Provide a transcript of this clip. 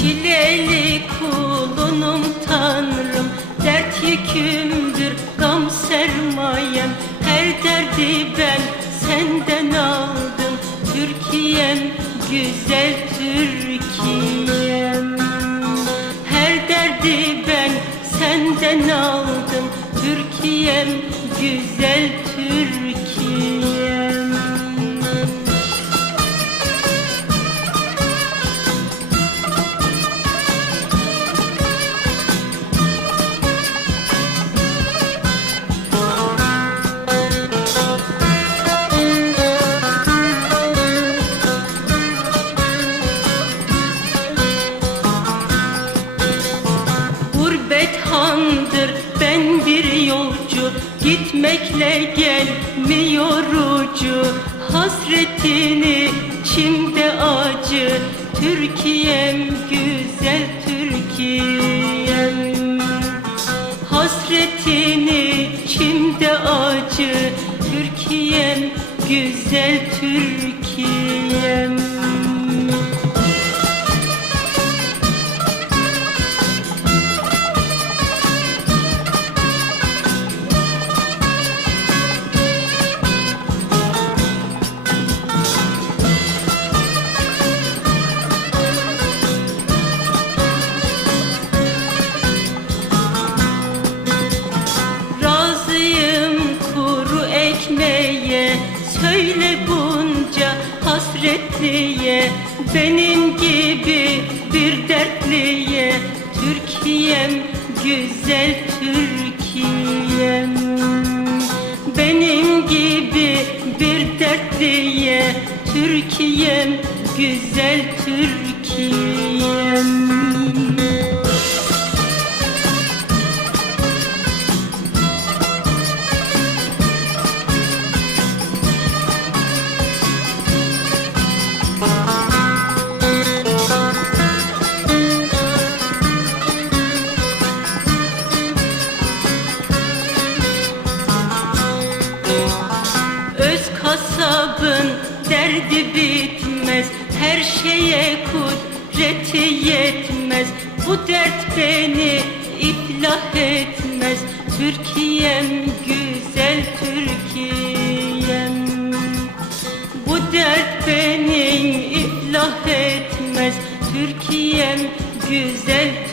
Çileli kulunum tanrım. Dert yükümdür gam sermayem. Her derdi ben senden aldım. Türkiye'm güzel Türkiye'm. Her derdi ben senden aldım. Türkiye'm güzel Türkiye'm. Gurbet handır ben bir yolcu. Gitmekle gelmiyor ucu. Hasretini içimde acı. Türkiye'm güzel Türkiye'm. Hasretini içimde acı. Türkiye'm güzel Türkiye'm hasretliye Benim gibi bir dertliye Türkiye'm güzel Türkiye'm. Benim gibi bir dertliye Türkiye'm güzel Türkiye'm kasabın derdi bitmez Her şeye kudreti yetmez. Bu dert beni iflah etmez. Türkiye'm güzel Türkiye'm Bu dert beni iflah etmez. Türkiye'm güzel